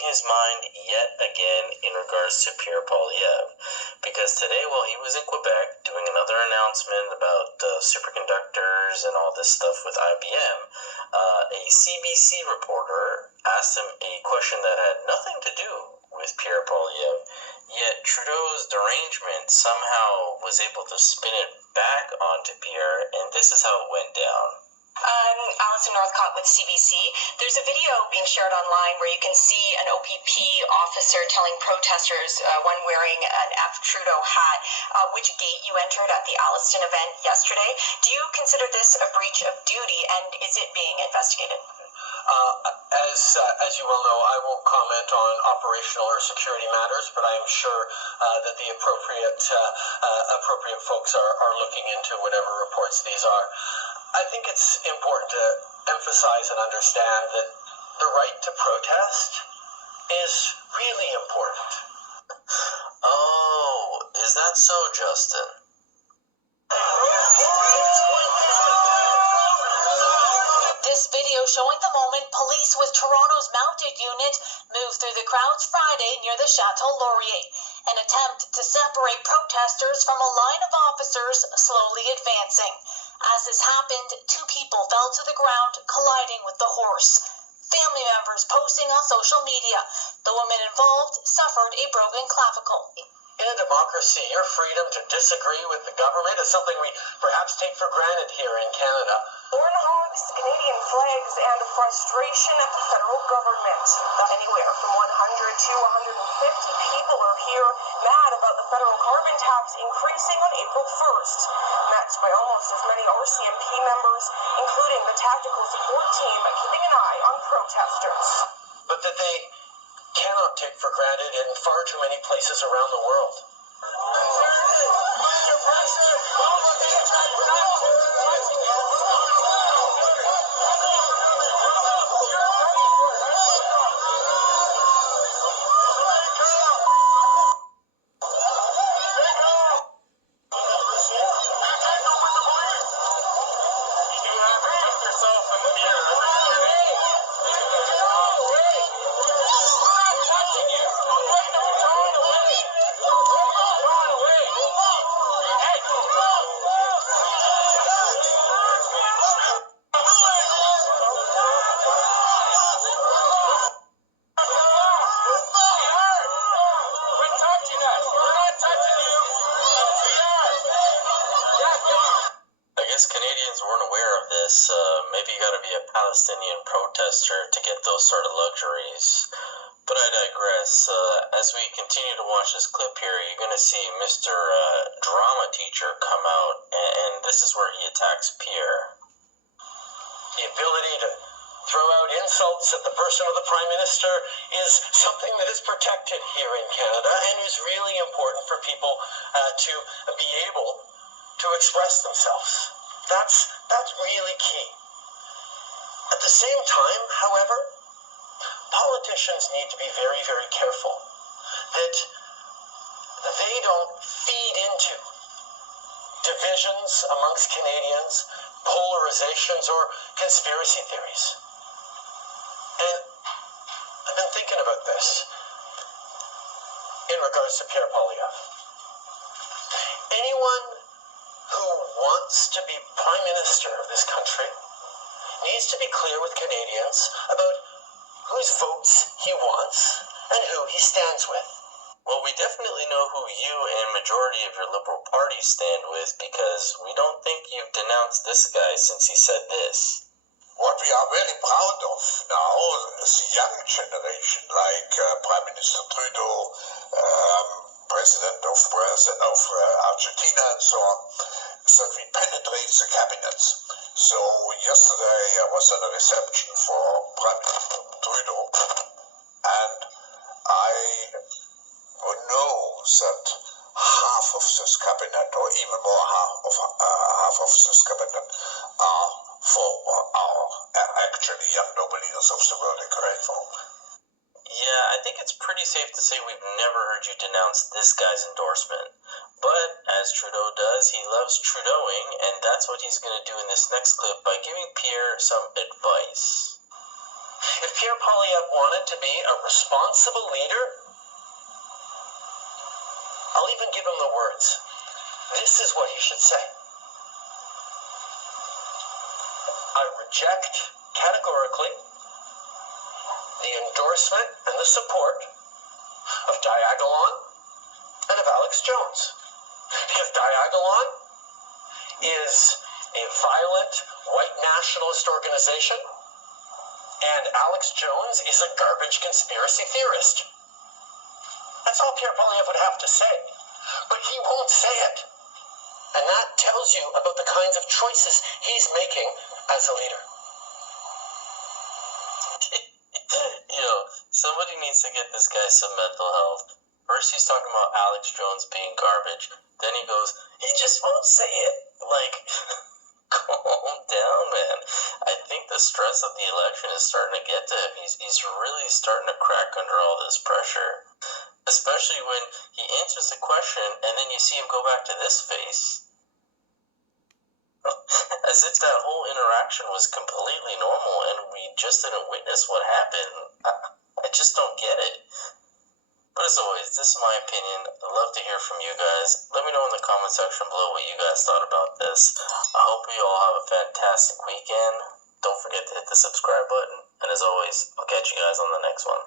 his mind yet again in regards to Pierre Poilievre, because today, while he was in Quebec doing another announcement about superconductors and all this stuff with IBM, a CBC reporter asked him a question that had nothing to do with Pierre Poilievre, yet Trudeau's derangement somehow was able to spin it back onto Pierre, and this is how it went down. Alison Northcott with CBC. There's a video being shared online where you can see an OPP officer telling protesters, one wearing an F. Trudeau hat, which gate you entered at the Alliston event yesterday. Do you consider this a breach of duty, and is it being investigated? As you well know, I won't comment on operational or security matters, but I am sure that the appropriate folks are looking into whatever reports these are. I think it's important to emphasize and understand that the right to protest is really important. Oh, is that so, Justin? This video showing the moment police with Toronto's mounted unit moved through the crowds Friday near the Chateau Laurier, an attempt to separate protesters from a line of officers slowly advancing. As this happened, 2 people fell to the ground, colliding with the horse. Family members posting on social media. The woman involved suffered a broken clavicle. In a democracy, your freedom to disagree with the government is something we perhaps take for granted here in Canada. Born hogs, Canadian flags, and frustration at the federal government. Anywhere from 100 to 150 people are here mad about the federal carbon tax increasing on April 1st. Met by almost as many RCMP members, including the tactical support team, keeping an eye on protesters. But that they cannot take for granted in far too many places around the world. Canadians weren't aware of this. Maybe you gotta be a Palestinian protester to get those sort of luxuries. But I digress. As we continue to watch this clip here, you're gonna see Mr. Drama Teacher come out, and this is where he attacks Pierre. The ability to throw out insults at the person of the Prime Minister is something that is protected here in Canada and is really important for people to be able to express themselves. That's really key. At the same time, however, politicians need to be very, very careful that they don't feed into divisions amongst Canadians, polarizations, or conspiracy theories. And I've been thinking about this in regards to Pierre Poilievre. Anyone who wants to be Prime Minister of this country needs to be clear with Canadians about whose votes he wants and who he stands with. Well, we definitely know who you and majority of your Liberal Party stand with, because we don't think you've denounced this guy since he said this. What we are very proud of now is the young generation, like Prime Minister Trudeau, President of Argentina, and so on, so that we penetrate the cabinets. So yesterday I was at a reception for Prime Minister Trudeau, and I know that half of this cabinet, or even more half of this cabinet, are actually young noble leaders of the world in Korean form. Yeah, I think it's pretty safe to say we've never heard you denounce this guy's endorsement. But, as Trudeau does, he loves Trudeauing, and that's what he's going to do in this next clip by giving Pierre some advice. If Pierre Poilievre wanted to be a responsible leader, I'll even give him the words. This is what he should say. I reject categorically the endorsement and the support of Diagolon and of Alex Jones. Because Diagolon is a violent white nationalist organization, and Alex Jones is a garbage conspiracy theorist. That's all Pierre Poilievre would have to say. But he won't say it. And that tells you about the kinds of choices he's making as a leader. Yo, somebody needs to get this guy some mental health. First he's talking about Alex Jones being garbage. Then he goes, he just won't say it. Like, calm down, man. I think the stress of the election is starting to get to him. He's really starting to crack under all this pressure. Especially when he answers the question and then you see him go back to this face. As if that whole interaction was completely normal and we just didn't witness what happened. I just don't get it. But as always, this is my opinion. I'd love to hear from you guys. Let me know in the comment section below what you guys thought about this. I hope you all have a fantastic weekend. Don't forget to hit the subscribe button. And as always, I'll catch you guys on the next one.